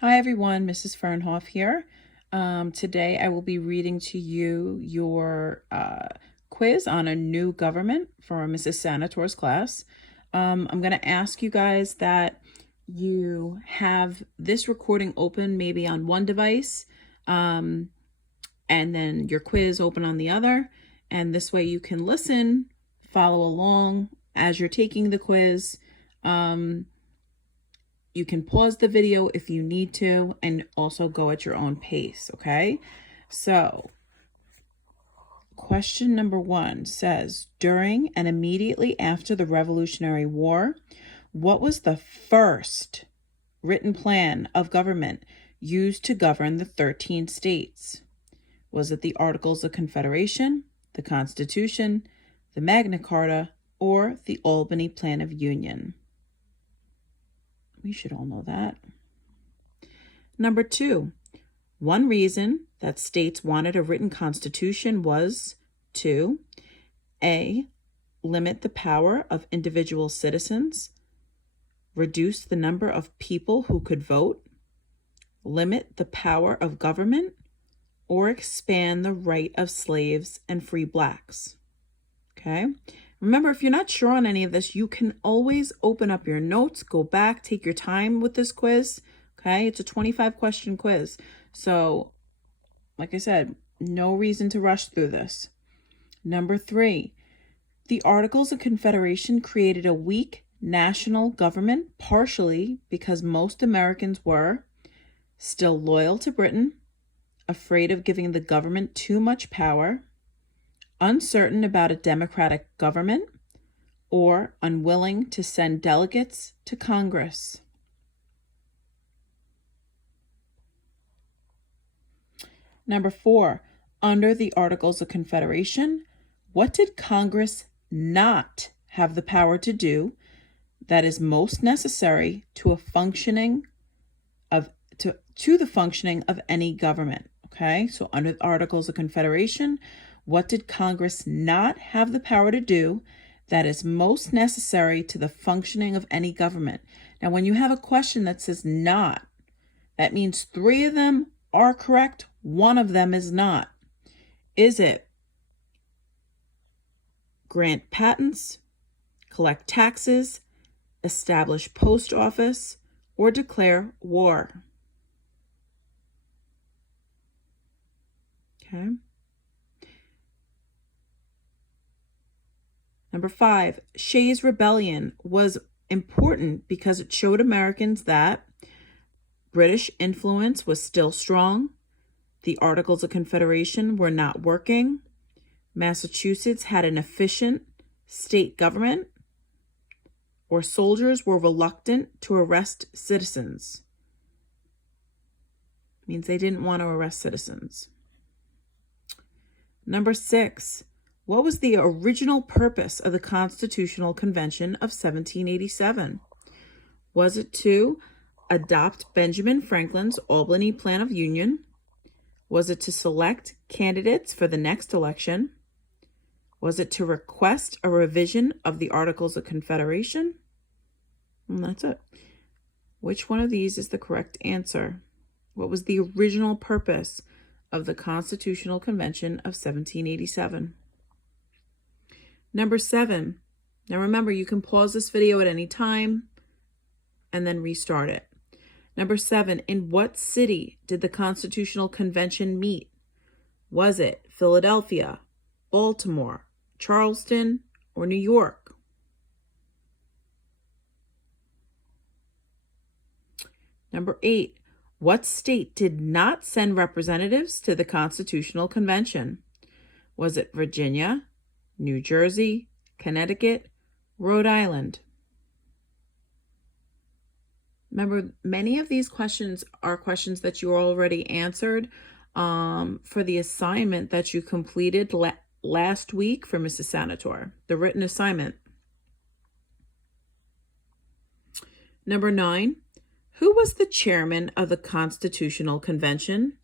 Hi everyone, Mrs. Fernhoff here. Today I will be reading to you your quiz on a new government for Mrs. Sanator's class. I'm going to ask you guys that you have this recording open maybe on one device and then your quiz open on the other. And this way you can listen, follow along as you're taking the quiz. You can pause the video if you need to and also go at your own pace, okay? So, question number 1 says, during and immediately after the Revolutionary War, what was the first written plan of government used to govern the 13 states? Was it the Articles of Confederation, the Constitution, the Magna Carta, or the Albany Plan of Union? We should all know that. Number 2, one reason that states wanted a written constitution was to A, limit the power of individual citizens, reduce the number of people who could vote, limit the power of government, or expand the right of slaves and free blacks. Okay? Remember, if you're not sure on any of this, you can always open up your notes, go back, take your time with this quiz. Okay, it's a 25-question quiz. So, like I said, no reason to rush through this. Number 3, the Articles of Confederation created a weak national government, partially because most Americans were still loyal to Britain, afraid of giving the government too much power, uncertain about a democratic government, or unwilling to send delegates to Congress. Number 4, under the Articles of Confederation, what did Congress not have the power to do that is most necessary to the functioning of any government? Okay, so under the Articles of Confederation, what did Congress not have the power to do that is most necessary to the functioning of any government? Now, when you have a question that says not, that means 3 of them are correct, 1 of them is not. Is it grant patents, collect taxes, establish post office, or declare war? Okay. Number 5, Shays' Rebellion was important because it showed Americans that British influence was still strong, the Articles of Confederation were not working, Massachusetts had an efficient state government, or soldiers were reluctant to arrest citizens. It means they didn't want to arrest citizens. Number 6, what was the original purpose of the Constitutional Convention of 1787? Was it to adopt Benjamin Franklin's Albany Plan of Union? Was it to select candidates for the next election? Was it to request a revision of the Articles of Confederation? And that's it. Which one of these is the correct answer? What was the original purpose of the Constitutional Convention of 1787? Number 7. Now remember, you can pause this video at any time and then restart it. Number 7, in what city did the Constitutional Convention meet? Was it Philadelphia, Baltimore, Charleston, or New York? Number 8, what state did not send representatives to the Constitutional Convention? Was it Virginia, New Jersey, Connecticut, Rhode Island? Remember, many of these questions are questions that you already answered for the assignment that you completed last week for Mrs. Sanator, the written assignment. Number 9, who was the chairman of the Constitutional Convention?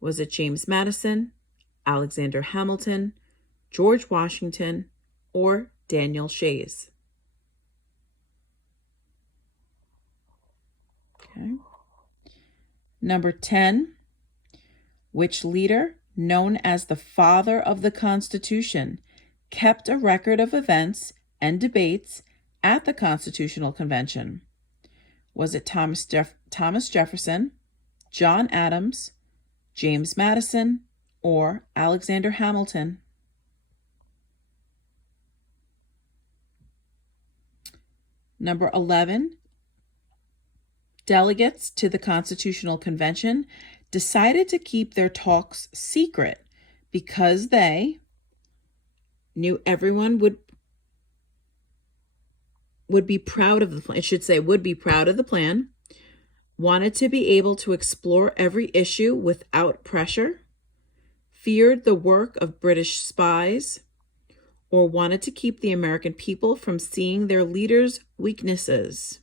Was it James Madison, Alexander Hamilton, George Washington, or Daniel Shays? Okay. Number 10, which leader, known as the father of the Constitution, kept a record of events and debates at the Constitutional Convention? Was it Thomas Jefferson, John Adams, James Madison, or Alexander Hamilton? Number 11, delegates to the Constitutional Convention decided to keep their talks secret because they knew everyone would be proud of the plan. I should say would be proud of the plan, wanted to be able to explore every issue without pressure, feared the work of British spies, or wanted to keep the American people from seeing their leaders' weaknesses.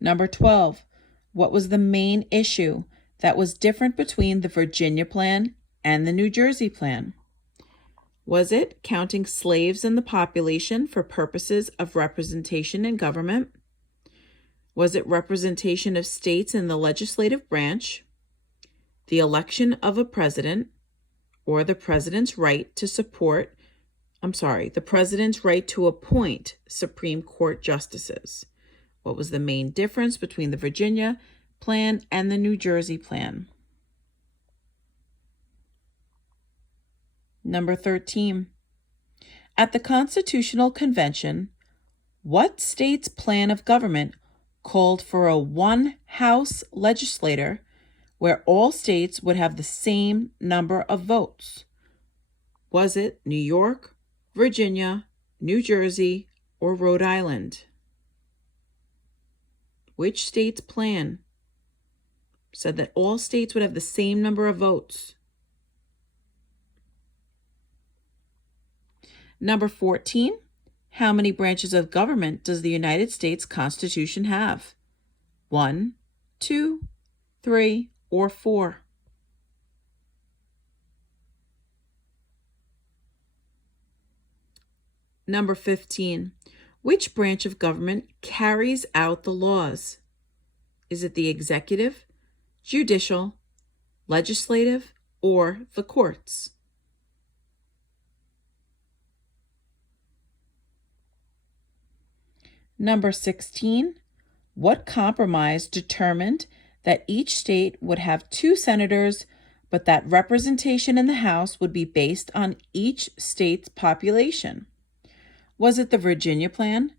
Number 12, what was the main issue that was different between the Virginia Plan and the New Jersey Plan? Was it counting slaves in the population for purposes of representation in government? Was it representation of states in the legislative branch, the election of a president, or the president's right to appoint Supreme Court justices? What was the main difference between the Virginia Plan and the New Jersey Plan? Number 13. At the Constitutional Convention, what state's plan of government called for a one-house legislature where all states would have the same number of votes? Was it New York, Virginia, New Jersey, or Rhode Island? Which state's plan said that all states would have the same number of votes? Number 14, how many branches of government does the United States Constitution have? 1, 2, 3, or 4? Number 15, which branch of government carries out the laws? Is it the executive, judicial, legislative, or the courts? Number 16, what compromise determined that each state would have 2 senators, but that representation in the House would be based on each state's population? Was it the Virginia Plan,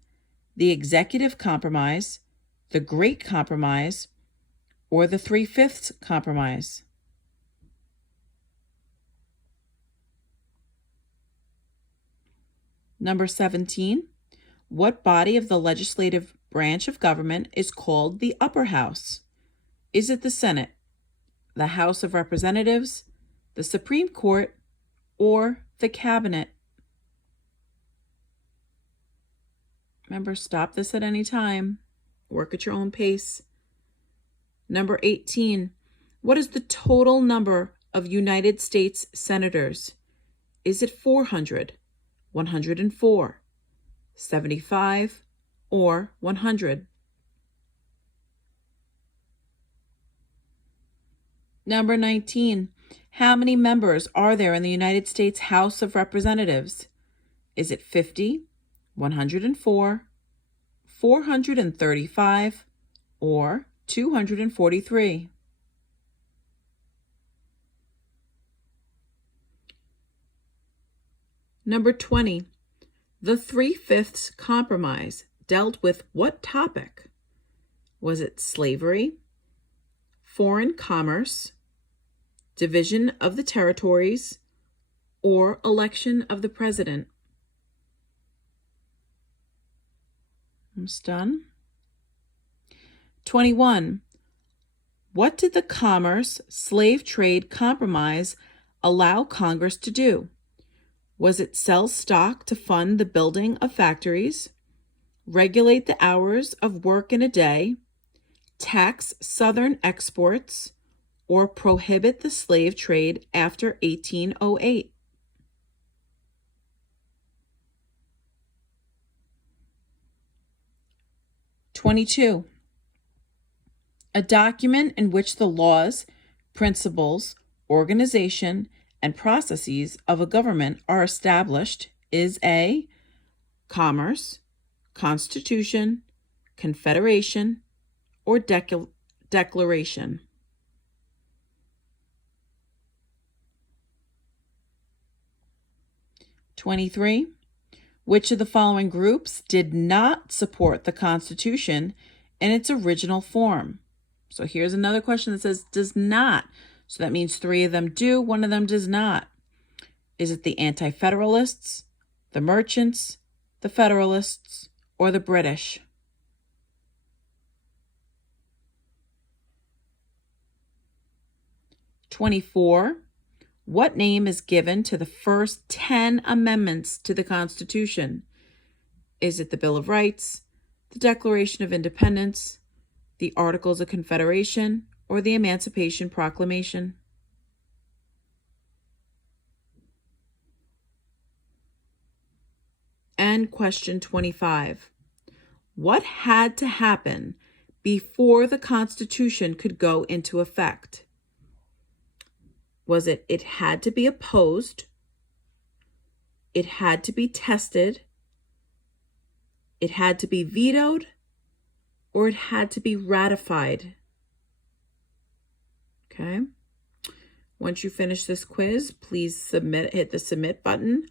the Executive Compromise, the Great Compromise, or the 3/5 Compromise? Number 17, what body of the legislative branch of government is called the upper house? Is it the Senate, the House of Representatives, the Supreme Court, or the Cabinet? Remember, stop this at any time. Work at your own pace. Number 18, what is the total number of United States senators? Is it 400, 104, 75, or 100? Number 19, how many members are there in the United States House of Representatives? Is it 50, 104, 435, or 243? Number 20, the 3/5 Compromise dealt with what topic? Was it slavery, foreign commerce, division of the territories, or election of the president? Almost done. 21. What did the Commerce Slave Trade Compromise allow Congress to do? Was it sell stock to fund the building of factories, regulate the hours of work in a day, tax Southern exports, or prohibit the slave trade after 1808? 22. A document in which the laws, principles, organization, and processes of a government are established is a commerce, constitution, confederation, or declaration. (23) Which of the following groups did not support the Constitution in its original form? So here's another question that says does not. So that means 3 of them do, 1 of them does not. Is it the Anti-Federalists, the Merchants, the Federalists, or the British? (24) What name is given to the first 10 amendments to the Constitution? Is it the Bill of Rights, the Declaration of Independence, the Articles of Confederation, or the Emancipation Proclamation? And question 25. What had to happen before the Constitution could go into effect? Was it had to be opposed, it had to be tested, it had to be vetoed, or it had to be ratified? Okay. Once you finish this quiz, please hit the submit button.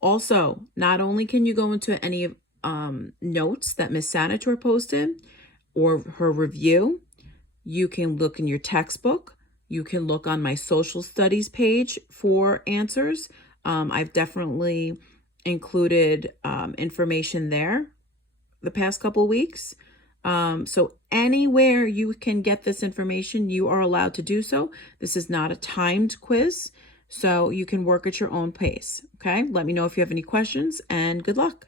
Also, not only can you go into any notes that Ms. Sanator posted or her review, you can look in your textbook. You can look on my social studies page for answers. I've definitely included information there the past couple of weeks. So anywhere you can get this information, you are allowed to do so. This is not a timed quiz, so you can work at your own pace. Okay, let me know if you have any questions, and good luck.